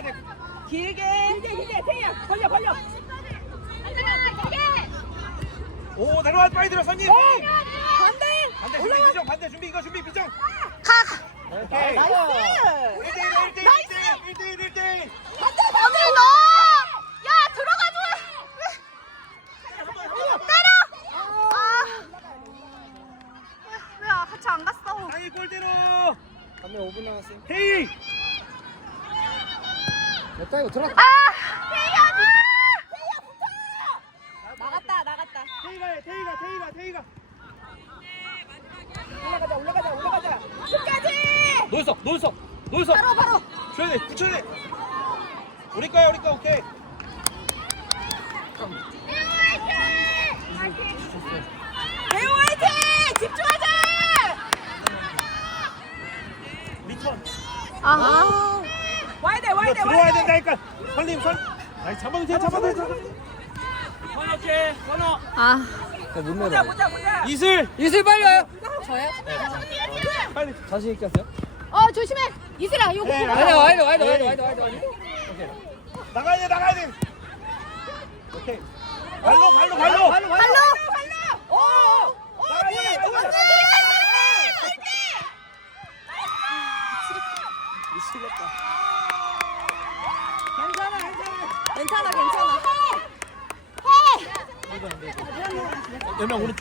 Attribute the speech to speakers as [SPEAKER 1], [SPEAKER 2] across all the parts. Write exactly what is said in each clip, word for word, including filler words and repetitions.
[SPEAKER 1] 돼.
[SPEAKER 2] 길게 길게 길게 태희야 벌려 벌려.
[SPEAKER 1] 오 내려와 빨리 들어 선님.
[SPEAKER 2] 반대.
[SPEAKER 1] 반대 준비 비정 반대 준비 이거 준비 비정.
[SPEAKER 3] 가.
[SPEAKER 1] 오케이.
[SPEAKER 2] 나이스.
[SPEAKER 1] 일 대 일 일 대 일 일 대 일 일 대 일.
[SPEAKER 2] 반대
[SPEAKER 3] 어딜
[SPEAKER 2] 반대.
[SPEAKER 3] 넣어? 야 들어가줘. 때려. 아. 왜, 왜 같이 안 갔어?
[SPEAKER 1] 상이 골대로.
[SPEAKER 4] 다음에 오 분 남았어요.
[SPEAKER 1] 헤이.
[SPEAKER 4] 됐다 이거 들어갔다.
[SPEAKER 3] 아. 태연아.
[SPEAKER 2] 나갔다 나갔다.
[SPEAKER 1] 테이가 해 테이가 테이가 테이가.
[SPEAKER 2] 올라가자 올라가자 올라가자. 끝까지.
[SPEAKER 1] 노이석 노이석 노이석.
[SPEAKER 2] 바로 바로.
[SPEAKER 1] 줘야 돼 붙여야 돼. 우리 거야 우리 거 오케이.
[SPEAKER 2] 대우 화이팅! 집중하자!
[SPEAKER 1] 리턴.
[SPEAKER 3] 아.
[SPEAKER 2] 와야 돼 와야
[SPEAKER 1] 이거
[SPEAKER 2] 돼
[SPEAKER 1] 들어와야
[SPEAKER 2] 와야 돼.
[SPEAKER 1] 된다니까. 설님 설. 아니 잡아도 돼 잡아도 돼 잡아도 돼. 선호 오케이 선호.
[SPEAKER 3] 아.
[SPEAKER 4] 못
[SPEAKER 2] 보자
[SPEAKER 4] 내려.
[SPEAKER 2] 보자 보자.
[SPEAKER 1] 이슬.
[SPEAKER 4] 이슬 빨리 와요.
[SPEAKER 3] 저요?
[SPEAKER 1] 빨리.
[SPEAKER 4] 자신 있게 하세요.
[SPEAKER 3] 어 조심해. 이슬아 이거
[SPEAKER 1] 네,
[SPEAKER 3] 보고.
[SPEAKER 1] 아니야,
[SPEAKER 4] 와야 돼 와야 돼 와야 돼 와야 돼 와야 돼 와야 돼. 오케이.
[SPEAKER 1] 나가야 돼 나가야 돼. 오케이. 발로 발로 발로.
[SPEAKER 4] 발로
[SPEAKER 3] 발로.
[SPEAKER 2] 오!
[SPEAKER 1] 나가야 돼. 나가야 돼.
[SPEAKER 4] 미치겠다.
[SPEAKER 2] 괜찮아 괜찮아.
[SPEAKER 3] 괜찮아 괜찮아.
[SPEAKER 1] 열명 오른쪽.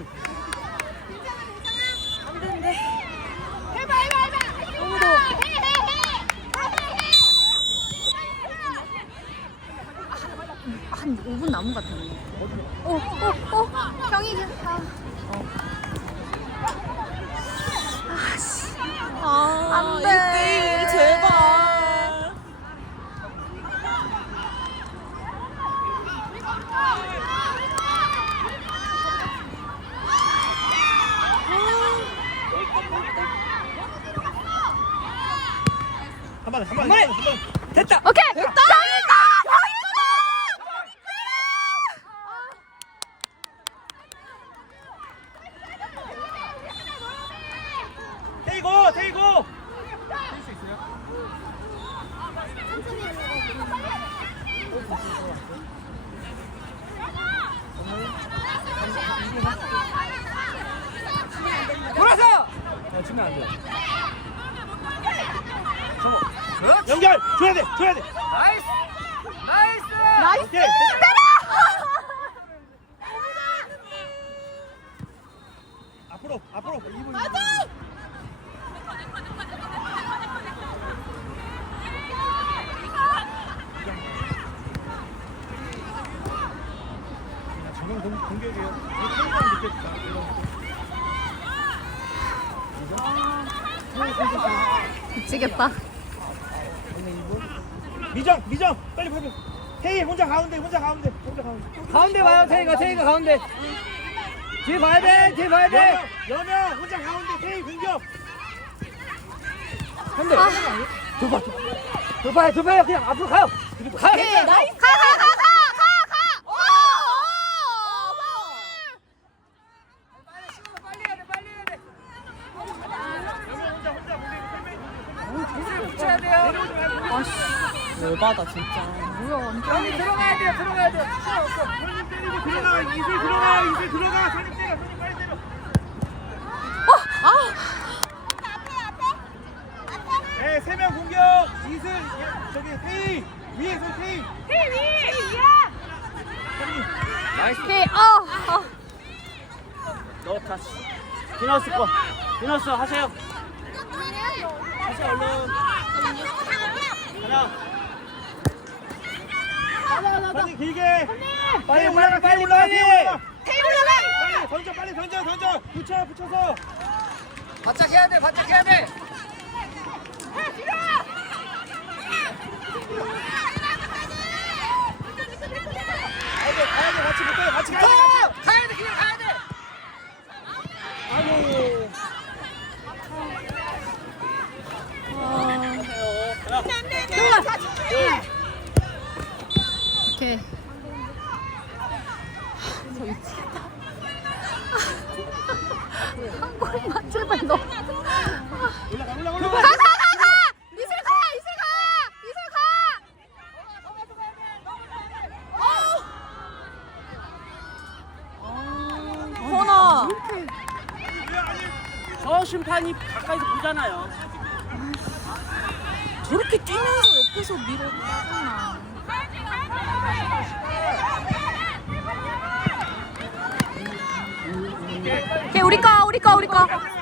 [SPEAKER 2] 해봐 해봐 해봐.
[SPEAKER 3] 너무도. 한 오 분 남은 것 같은데. 오, 오, 오. 형이 아. 어. 아씨.
[SPEAKER 2] 아,
[SPEAKER 3] 안 돼.
[SPEAKER 2] 일 대 일 제발.
[SPEAKER 1] 한 번에 한 번에 한 번에. 됐다.
[SPEAKER 3] 오케이. 됐다. 형이다.
[SPEAKER 1] 테이고 테이고. 할수 있어요?
[SPEAKER 4] 돌아서. 야 주면 안 돼. 성공. 그렇지.
[SPEAKER 1] 연결 줘야 돼 줘야 돼.
[SPEAKER 4] 나이스. 나이스.
[SPEAKER 3] 나이스.
[SPEAKER 1] 오케이.
[SPEAKER 3] 때려.
[SPEAKER 1] 앞으로 앞으로.
[SPEAKER 2] 맞아.
[SPEAKER 1] 정면 공 공격이에요. 이거 테이크만 느꼈다.
[SPEAKER 3] 미치겠다.
[SPEAKER 1] 미정 미정 빨리 빨리. 테이 혼자 가운데 혼자 가운데 혼자 가운데.
[SPEAKER 4] 가운데 봐요 태희가 태희가 가운데. 뒤에 봐야 돼 뒤에 봐야 돼.
[SPEAKER 1] 여명 여명 혼자 가운데 테이 공격.
[SPEAKER 4] 한대. 좁아 좁아요 좁아요 그냥 앞으로 가요. 가요.
[SPEAKER 3] 오케이. 나이스. 가, 가, 가, 가, 가, 가. 오,
[SPEAKER 4] 빨리 해야 돼 빨리 해야 돼.
[SPEAKER 1] 여명 혼자 혼자 무대
[SPEAKER 4] 이슬 붙여야 돼요.
[SPEAKER 3] 오. 아씨. 열받아 진짜. 뭐야?
[SPEAKER 4] 여기 들어가야 돼요 들어가야 돼요. 시간 없어.
[SPEAKER 1] 손님 때리고 들어가 이슬 들어가 이슬 들어가 손님 때려 손님 빨리 때려.
[SPEAKER 3] 어, 아.
[SPEAKER 1] 네, 세 명 공격. 이슬 예, 저기 테이 위에서 테이.
[SPEAKER 2] 테이 위. 야.
[SPEAKER 1] 손님.
[SPEAKER 4] 나이스.
[SPEAKER 3] 오케이. 어, 어.
[SPEAKER 4] 너 다시. 디너스 거. 디너스 하세요.
[SPEAKER 1] 다시 얼른. 하나. 손님 길게. 빨리 올라가 빨리 올라가 테이 올라가.
[SPEAKER 2] 테이 올라가.
[SPEAKER 1] 빨리 던져 빨리 던져 던져. 붙여 붙여서.
[SPEAKER 4] 바짝 해야 돼 바짝 해야 돼.
[SPEAKER 1] 가야 돼 가야 돼 같이 붙어요 같이 가야 돼.
[SPEAKER 4] 더! 가야 돼 그냥 가야 돼.
[SPEAKER 1] 아이고.
[SPEAKER 3] 오케이. 저 미치겠다. 한 골만 제발 넣어.
[SPEAKER 1] 올라가 올라가
[SPEAKER 3] 가,
[SPEAKER 1] 올라가.
[SPEAKER 3] 가, 가, 가! 이슬 가! 이슬 가! 이슬 가!
[SPEAKER 1] 저 심판이 가까이서 보잖아요.
[SPEAKER 3] 저렇게 뛰면서 옆에서 밀어 나잖아. 오케이, 우리 거, 우리 거, 우리 거.